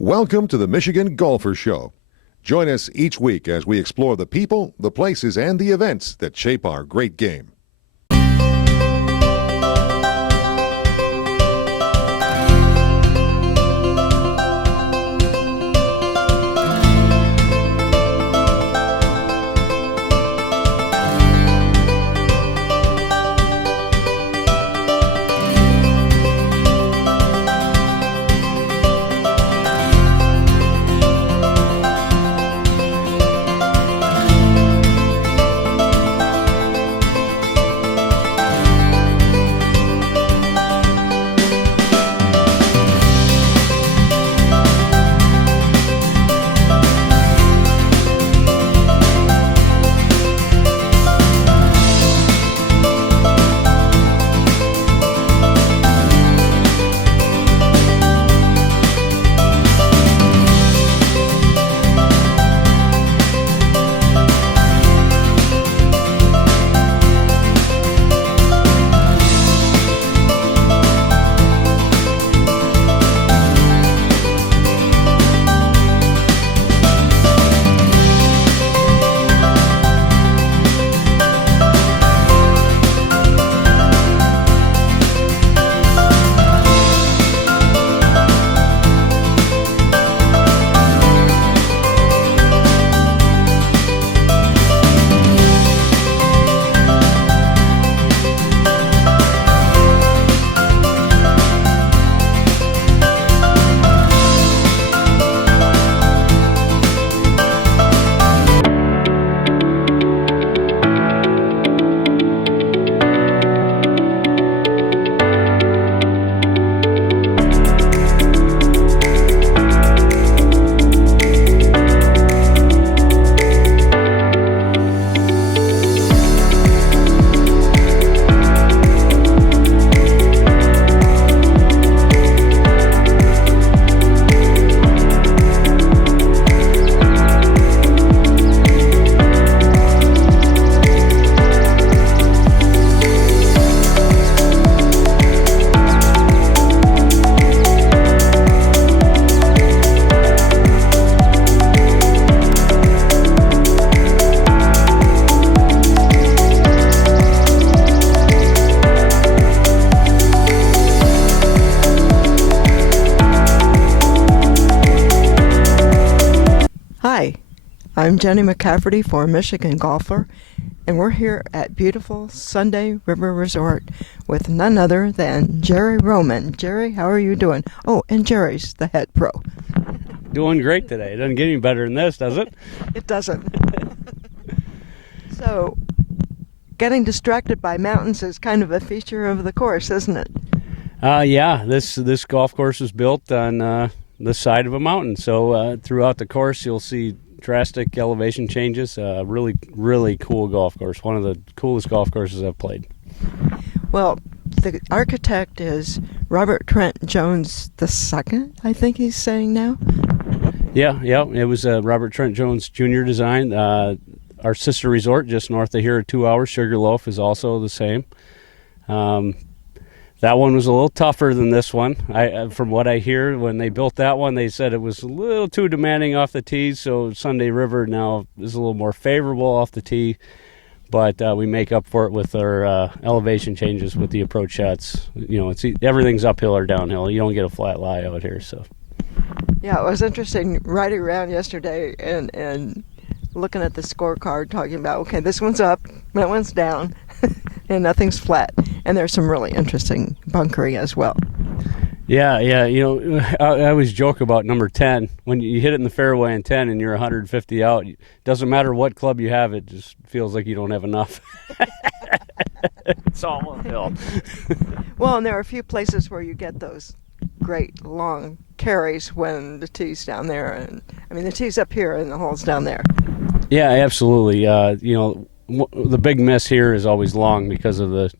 Welcome to the Michigan Golfer Show. Join us each week as we explore the people, the places, and the events that shape our great game. Hi, I'm Jennie McCafferty for Michigan Golfer, and we're here at beautiful Sunday River Resort with none other than Jerry Roman. Jerry, how are you doing? Oh, and Jerry's the head pro. Doing great today. It doesn't get any better than this, does it? It doesn't. So, getting distracted by mountains is kind of a feature of the course, isn't it? Yeah, this golf course was built on the side of a mountain. So throughout the course, you'll see drastic elevation changes. Really, really cool golf course. One of the coolest golf courses I've played. Well, the architect is Robert Trent Jones II, I think he's saying now. Yeah. It was Robert Trent Jones Jr. design. Our sister resort just north of here, 2 hours, Sugarloaf, is also the same. That one was a little tougher than this one. From what I hear, when they built that one, they said it was a little too demanding off the tees, so Sunday River now is a little more favorable off the tee, but we make up for it with our elevation changes with the approach shots. You know, everything's uphill or downhill. You don't get a flat lie out here. So. Yeah, it was interesting riding around yesterday and looking at the scorecard, talking about, okay, this one's up, that one's down, and nothing's flat. And there's some really interesting bunkering as well. Yeah. You know, I always joke about number 10. When you hit it in the fairway in 10 and you're 150 out, it doesn't matter what club you have, it just feels like you don't have enough. It's all uphill. Well, and there are a few places where you get those great long carries when the tee's down there. And I mean, the tee's up here and the hole's down there. Yeah, absolutely. You know, the big miss here is always long because of the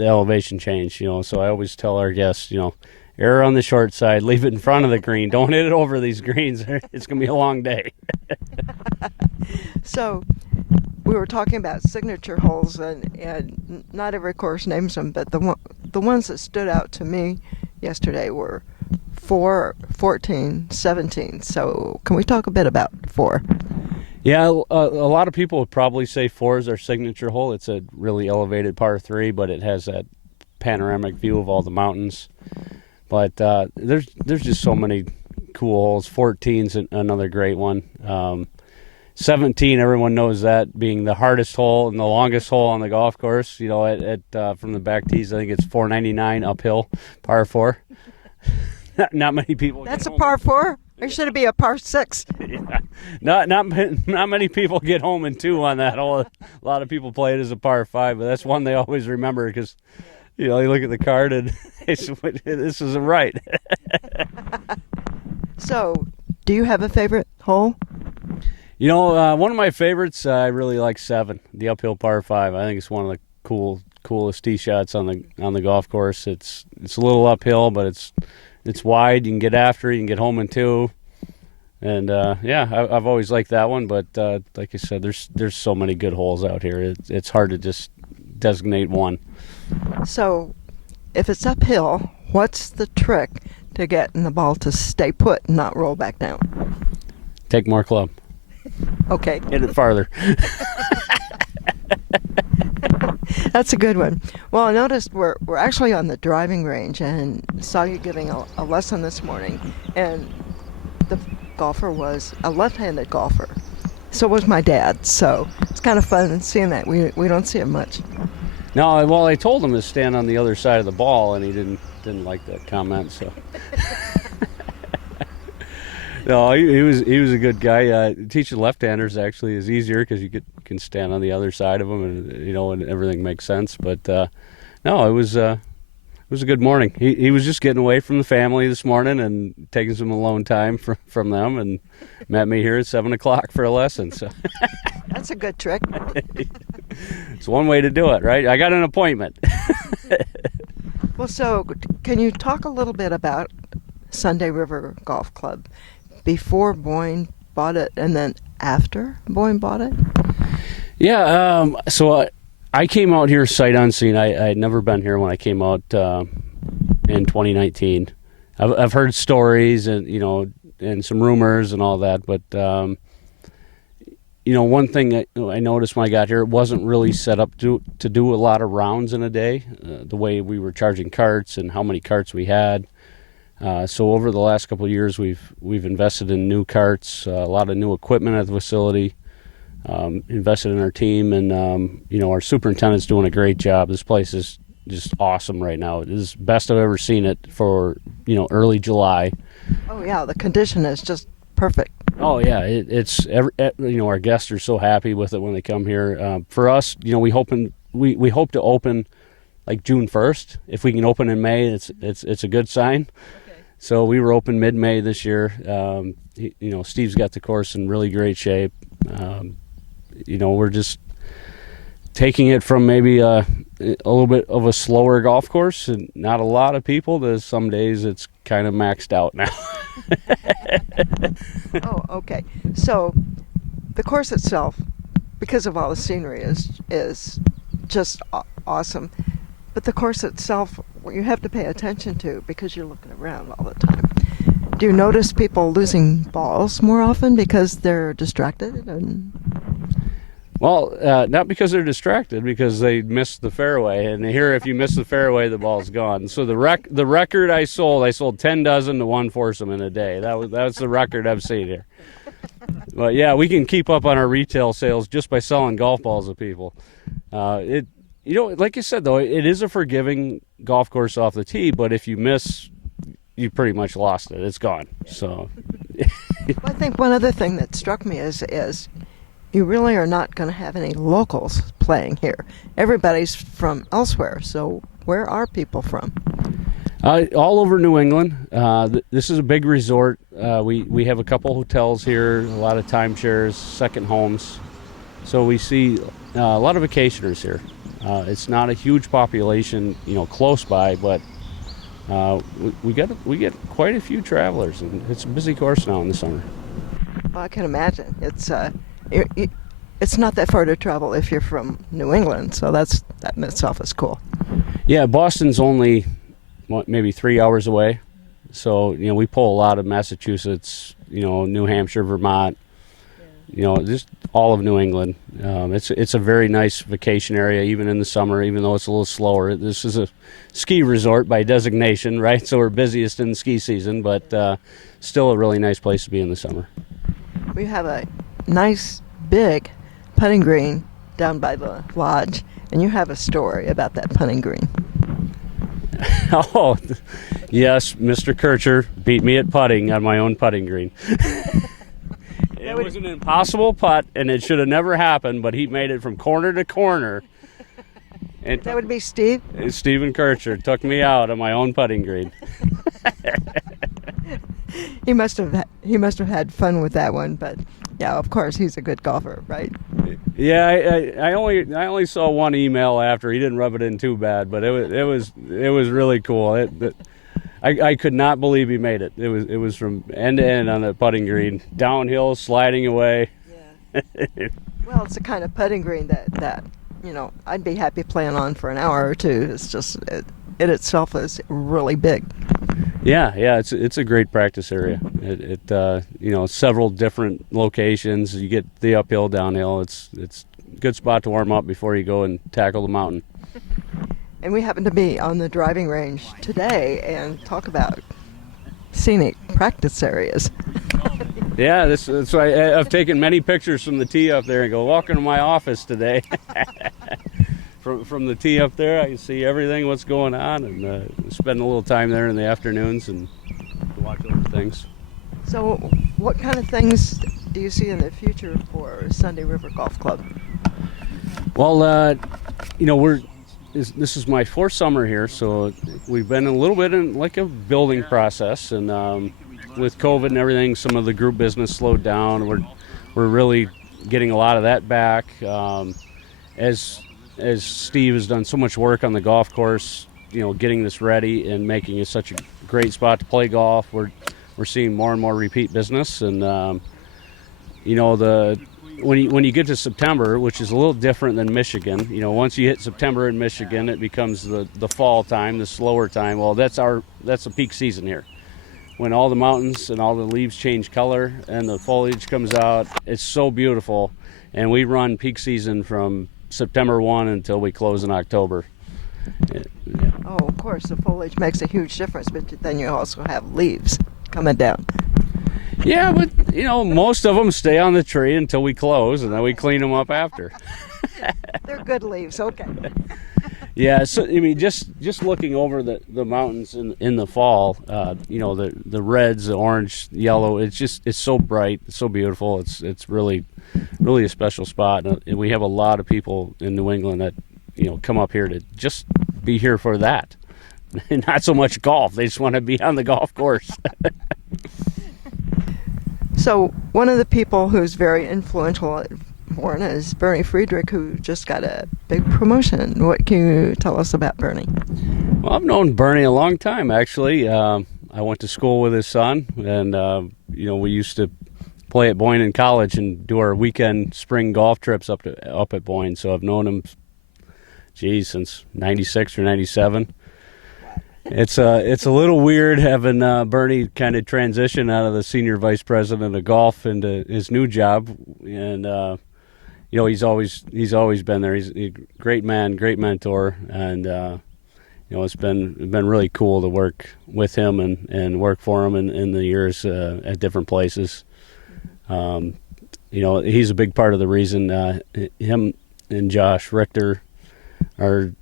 elevation change, you know. So I always tell our guests, you know, err on the short side, leave it in front of the green. Don't hit it over these greens. It's going to be a long day. So we were talking about signature holes, and not every course names them, but the ones that stood out to me yesterday were 4, 14, 17. So can we talk a bit about 4? Yeah, a lot of people would probably say 4 is our signature hole. It's a really elevated par 3, but it has that panoramic view of all the mountains. But there's just so many cool holes. 14's another great one. 17, everyone knows that being the hardest hole and the longest hole on the golf course. You know, at from the back tees, I think it's 499 uphill, par 4. Not many people. That's a par 4? Or should it be a par 6? Yeah. Not many people get home in 2 on that hole. A lot of people play it as a par 5, but that's one they always remember because, you know, you look at the card and this isn't right. So, do you have a favorite hole? You know, one of my favorites, I really like 7, the uphill par 5. I think it's one of the coolest tee shots on the golf course. It's a little uphill, but it's wide. You can get after it. You can get home in 2. And yeah, I've always liked that one. But like I said, there's so many good holes out here. It's hard to just designate one. So, if it's uphill, what's the trick to getting the ball to stay put and not roll back down? Take more club. Okay. Hit it farther. That's a good one. Well, I noticed we're actually on the driving range and saw you giving a lesson this morning, and the golfer was a left-handed golfer. So was my dad. So it's kind of fun seeing that. We don't see it much. No, well, I told him to stand on the other side of the ball, and he didn't like that comment. So. No, he was a good guy. Teaching left-handers actually is easier because you can stand on the other side of them, and and everything makes sense. But no, it was a good morning. He was just getting away from the family this morning and taking some alone time from them, and met me here at 7:00 for a lesson. So that's a good trick. It's one way to do it, right? I got an appointment. Well, so can you talk a little bit about Sunday River Golf Club? Before Boyne bought it and then after Boyne bought it? Yeah, so I came out here sight unseen. I had never been here when I came out in 2019. I've heard stories and some rumors and all that, but one thing I noticed when I got here, it wasn't really set up to do a lot of rounds in a day, the way we were charging carts and how many carts we had. So over the last couple of years, we've invested in new carts, a lot of new equipment at the facility, invested in our team, and our superintendent's doing a great job. This place is just awesome right now. It is the best I've ever seen it for early July. Oh yeah, the condition is just perfect. Oh yeah, our guests are so happy with it when they come here. For us, we hope to open like June 1st. If we can open in May, it's a good sign. So we were open mid-May this year. Steve's got the course in really great shape. We're just taking it from maybe a little bit of a slower golf course and not a lot of people to some days it's kind of maxed out now. Oh, okay. So the course itself, because of all the scenery, is just awesome. But the course itself, you have to pay attention to because you're looking around all the time. Do you notice people losing balls more often because they're distracted? Well, not because they're distracted, because they missed the fairway. And here, if you miss the fairway, the ball's gone. So the record I sold 10 dozen to 1 foursome in a day. That's the record I've seen here. But yeah, we can keep up on our retail sales just by selling golf balls to people. Like you said, though, it is a forgiving golf course off the tee, but if you miss, you pretty much lost it. It's gone. So, I think one other thing that struck me is you really are not going to have any locals playing here. Everybody's from elsewhere, so where are people from? All over New England. This is a big resort. We have a couple hotels here, a lot of timeshares, second homes. So we see a lot of vacationers here. It's not a huge population, close by, but we get quite a few travelers, and it's a busy course now in the summer. Well, I can imagine. It's not that far to travel if you're from New England, so that in itself is cool. Yeah, Boston's only maybe 3 hours away, So we pull a lot of Massachusetts, New Hampshire, Vermont, just all of New England. It's a very nice vacation area, even in the summer, even though it's a little slower. This is a ski resort by designation, right? So we're busiest in the ski season, but still a really nice place to be in the summer. We have a nice big putting green down by the lodge, and you have a story about that putting green. Oh, yes, Mr. Kircher beat me at putting on my own putting green. It was an impossible putt, and it should have never happened, but he made it from corner to corner. And That would be Steve? Stephen Kircher took me out on my own putting green. He must have had fun with that one, but yeah, of course he's a good golfer, right? Yeah, I only saw one email after. He didn't rub it in too bad, but it was really cool. I could not believe he made it. It was from end to end on the putting green, downhill, sliding away. Yeah. Well, it's the kind of putting green that I'd be happy playing on for an hour or two. It's just it itself is really big. Yeah, it's a great practice area. Several different locations. You get the uphill, downhill. It's a good spot to warm up before you go and tackle the mountain. And we happen to be on the driving range today and talk about scenic practice areas. Yeah, that's why I've taken many pictures from the tee up there and go, welcome to my office today. From the tee up there, I can see everything, what's going on, and spend a little time there in the afternoons and watch over things. So what kind of things do you see in the future for Sunday River Golf Club? Well, this is my fourth summer here, so we've been a little bit in like a building process, and with COVID and everything, some of the group business slowed down. We're really getting a lot of that back. As Steve has done so much work on the golf course, getting this ready and making it such a great spot to play golf, we're seeing more and more repeat business. And when you get to September, which is a little different than Michigan, once you hit September in Michigan, it becomes the fall time, the slower time. Well, that's the peak season here, when all the mountains and all the leaves change color and the foliage comes out. It's so beautiful, and we run peak season from September 1 until we close in October. Yeah. Oh, of course, the foliage makes a huge difference, but then you also have leaves coming down. Yeah, but most of them stay on the tree until we close, and then we clean them up after. They're good leaves, okay. Yeah, so just looking over the mountains in the fall, the reds, the orange, yellow, it's so bright, it's so beautiful. It's really a special spot, and we have a lot of people in New England that come up here to just be here for that, and not so much golf. They just want to be on the golf course. So one of the people who's very influential at Boyne is Bernie Friedrich, who just got a big promotion. What can you tell us about Bernie? Well, I've known Bernie a long time, actually. I went to school with his son, and we used to play at Boyne in college and do our weekend spring golf trips up at Boyne. So I've known him, since '96 or '97. It's a little weird having Bernie kind of transition out of the senior vice president of golf into his new job, and he's always been there. He's a great man, great mentor, and it's been really cool to work with him and work for him in the years at different places. He's a big part of the reason him and Josh Richter are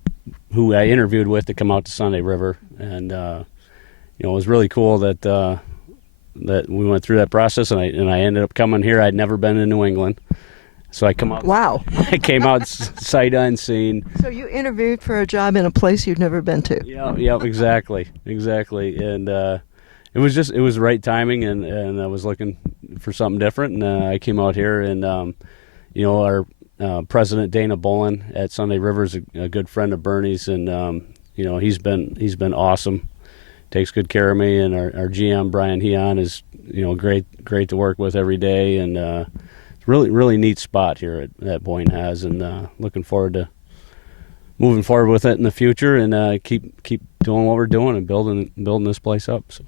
who I interviewed with to come out to Sunday River, and it was really cool that we went through that process, and I ended up coming here. I'd never been in New England, so I come out. Wow! I came out sight unseen. So you interviewed for a job in a place you'd never been to. Yeah, exactly, and it was the right timing, and I was looking for something different, and I came out here, and our President Dana Boyne at Sunday River is a good friend of Bernie's, and he's been awesome. Takes good care of me, and our GM Brian Heon is great to work with every day, and it's really neat spot here at Boyne has, and looking forward to moving forward with it in the future, and keep doing what we're doing and building this place up. So.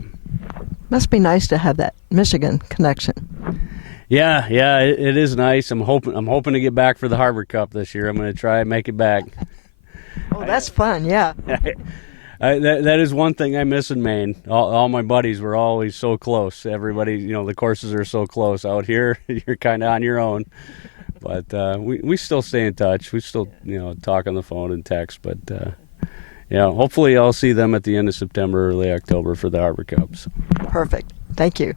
Must be nice to have that Michigan connection. Yeah, it is nice. I'm hoping to get back for the Harbor Cup this year. I'm going to try and make it back. Oh, that's fun, yeah. That is one thing I miss in Maine. All my buddies were always so close. Everybody, the courses are so close. Out here, you're kind of on your own. But we still stay in touch. We still, talk on the phone and text. But, hopefully I'll see them at the end of September, early October for the Harbor Cup. So. Perfect. Thank you.